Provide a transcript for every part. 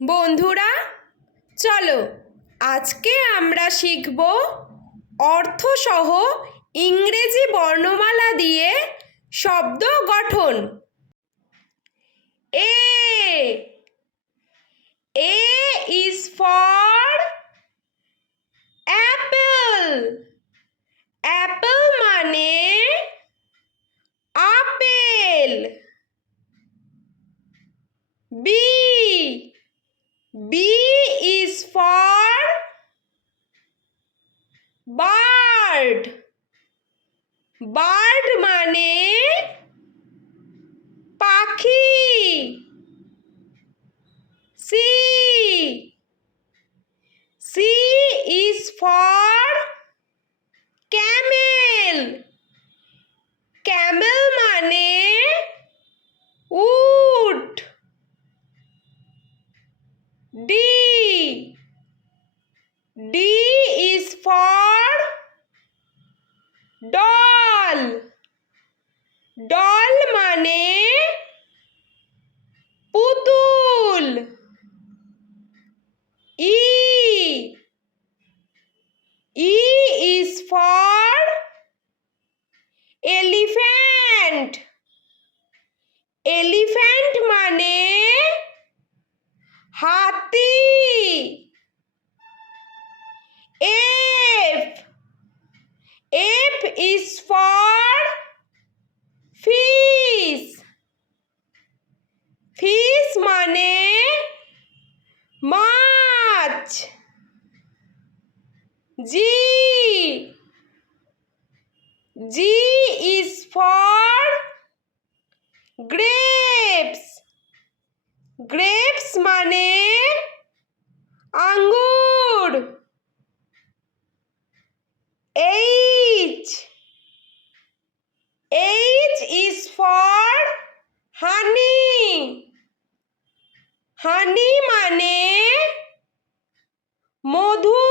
বন্ধুরা, চলো আজকে আমরা শিখব অর্থসহ ইংরেজি বর্ণমালা দিয়ে শব্দ গঠন। এ is for apple. অ্যাপল মানে apple. B is for bird. Bird মানে পাখি। C is for camel. camel মানে উট। D is for doll. doll মানে পুতুল। E is for elephant. elephant মানে হাতি। F is for fish. fish মানে মাছ। G is for grapes. grapes মানে আঙ্গুর। H is for honey. honey মানে মধু।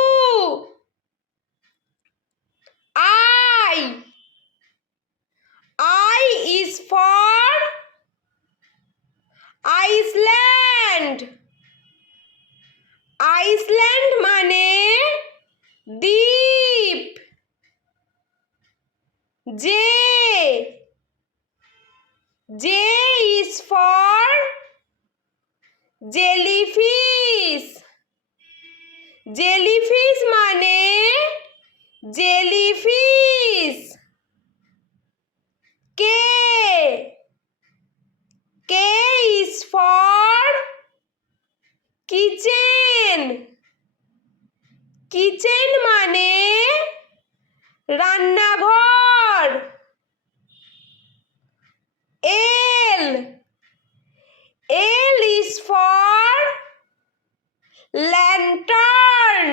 I is for Iceland. Iceland মানে দ্বীপ। J is for jellyfish. jellyfish মানে jellyfish. K is for kitchen. kitchen মানে রান্নাঘর। L is for lantern.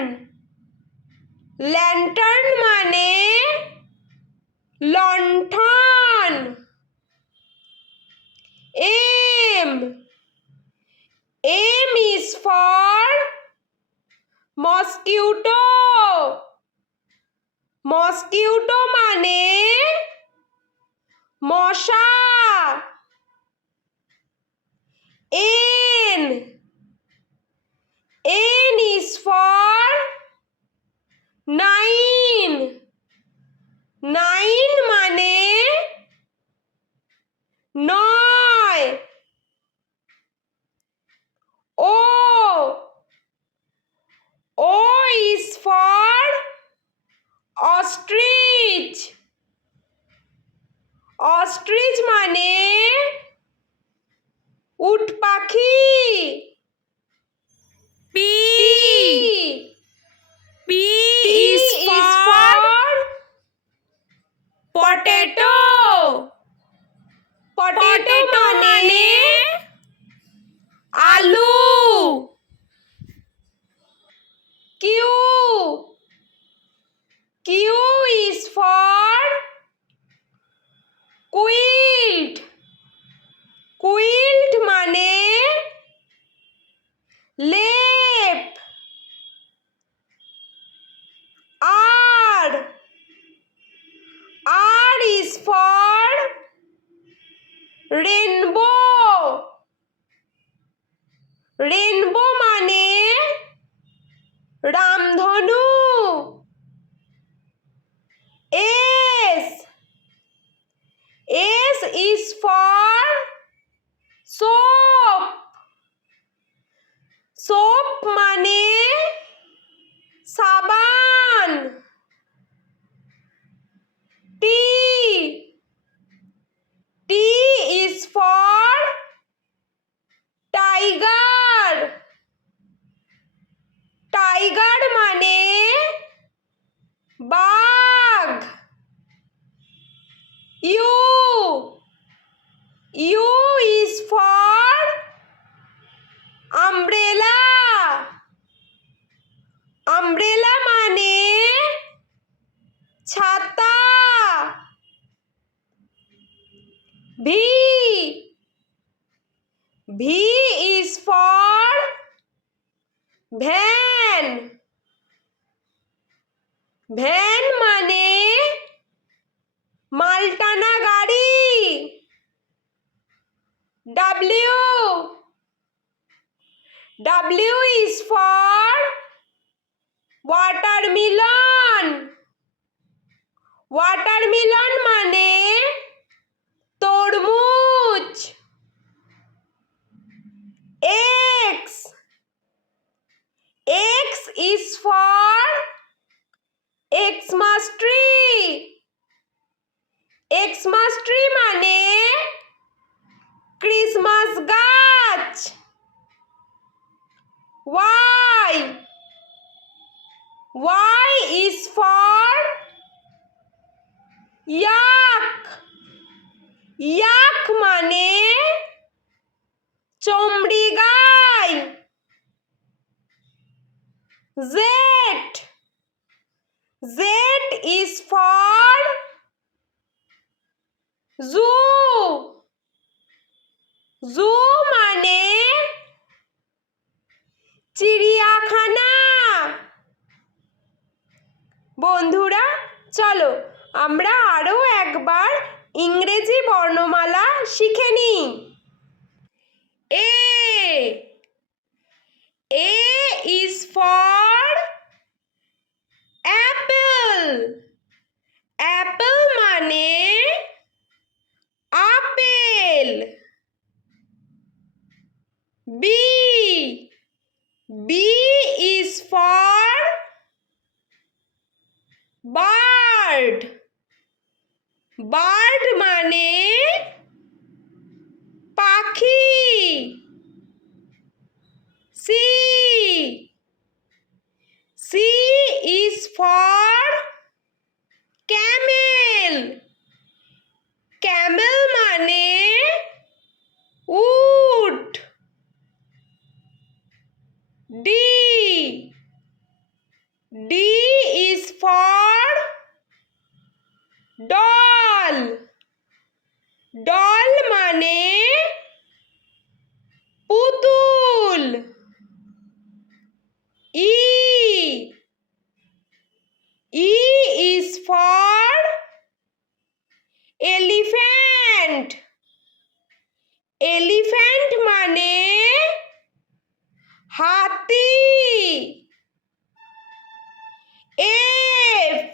lantern মানে লণ্ঠন। M is for mosquito. mosquito মানে মশা। N is for nine. nine মানে নয়। O is for ostrich. ostrich মানে উট পাখি। P is for potato. potato মানে আলু। Q is for quilt. quilt মানে লেপ। R is for rainbow. Rainbow মানে রামধনু। S S is for soap. Soap মানে সাবান। T T is for tiger. Tiger মানে বাঘ। U U is for umbrella. Umbrella মানে ছাতা। V V is for van. Van মানে মালটানা গাড়ি। W W is for watermelon. Watermelon মানে তরমুজ। X X is for Xmas tree. Xmas tree মানে ক্রিসমাস গাছ। Y Y is for yak. Yak মানে চমড়ি গাই। জেড জেড is for জু। জু মানে চিড়িয়াখানা। বন্ধুরা চলো আমরা আরও একবার ইংরেজি বর্ণমালা শিখে নিই। A A is for apple. Apple মানে আপেল। B B is for bird. Bird মানে পাখি। C C is for camel. Camel মানে উট। D D is for doll. Doll মানে পুতুল। E E is for elephant. Elephant মানে হাতি। F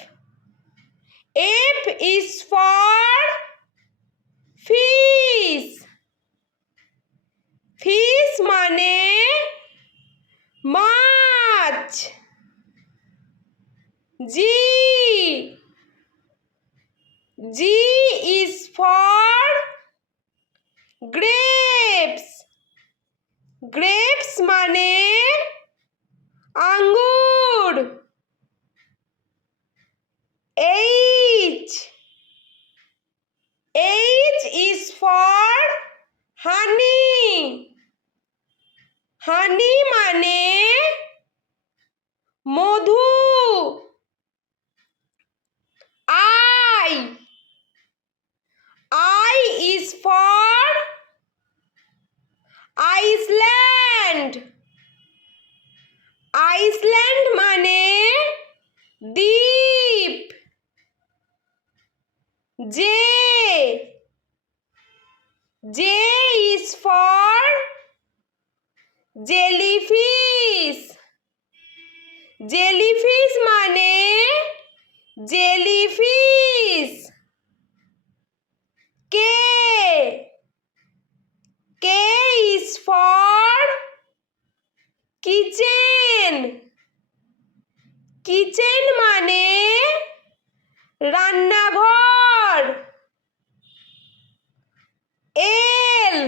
F is for fish. Fish মানে মাছ। G G is for grapes. Grapes মানে আঙ্গুর। H H is for honey. Honey মানে মধু। I I is for Iceland. Iceland মানে দ্বীপ। J J is for jellyfish jellyfish মানে jellyfish K K is for kitchen kitchen মানে রান্নাঘর L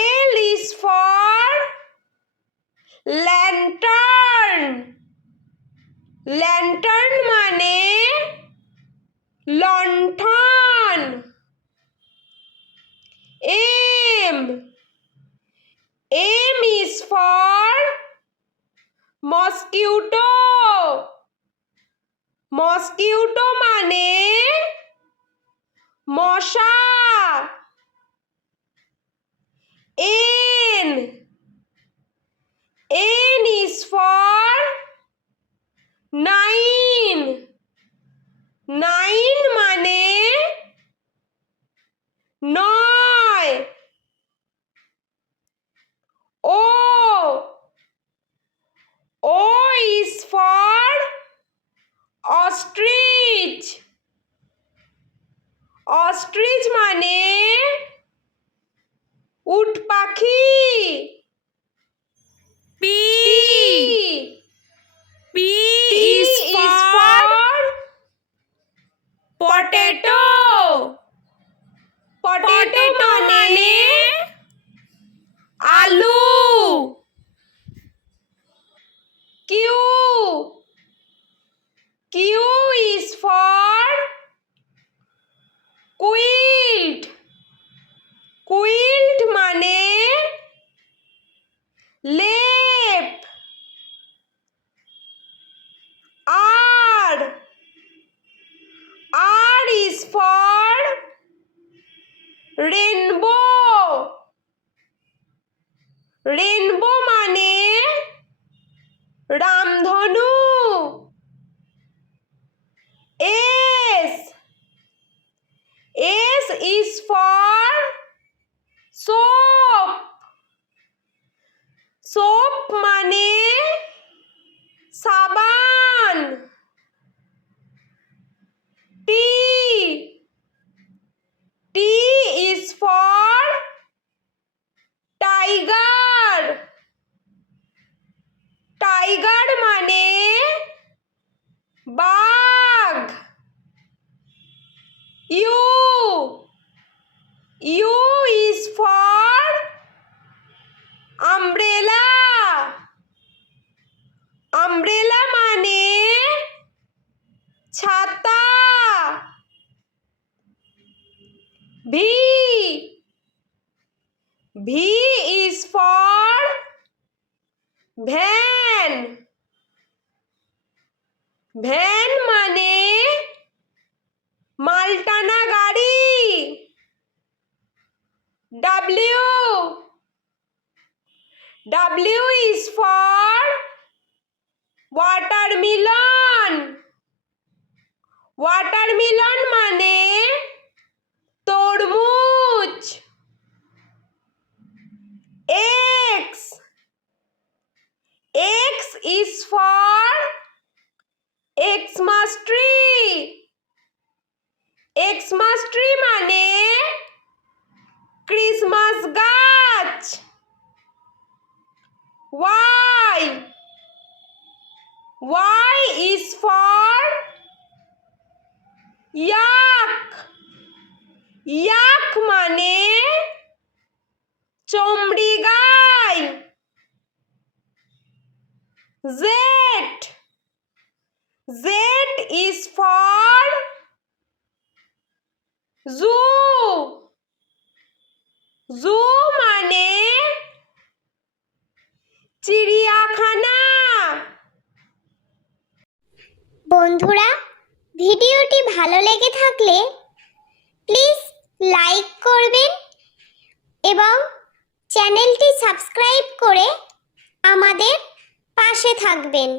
L is for lantern lantern মানে লণ্ঠন M M is for mosquito mosquito মানে মশা N N is for nine nine মানে নয় O O is for ostrich ostrich মানে উট পাখি P P is for potato potato মানে আলু Q Q is for quilt quilt মানে লেপ R R is for rainbow rainbow মানে রামধনু S S is for soap soap মানে সাবান T T is for tiger tiger মানে বাঘ U U is for umbrella umbrella মানে ছাতা V V is for van van মানে মালটানা গাড়ি W W is for watermelon watermelon মানে তরমুজ X X is for Xmas tree Xmas tree মানে ক্রিসমাস গাছ Y Y is for yak yak মানে চমড়ি গাই জেড জেড is for জু জু মানে চিড়িয়াখানা বন্ধুরা ভিডিওটি ভালো লেগে থাকলে প্লিজ লাইক করবেন এবং চ্যানেলটি সাবস্ক্রাইব করে আমাদের পাশে থাকবেন।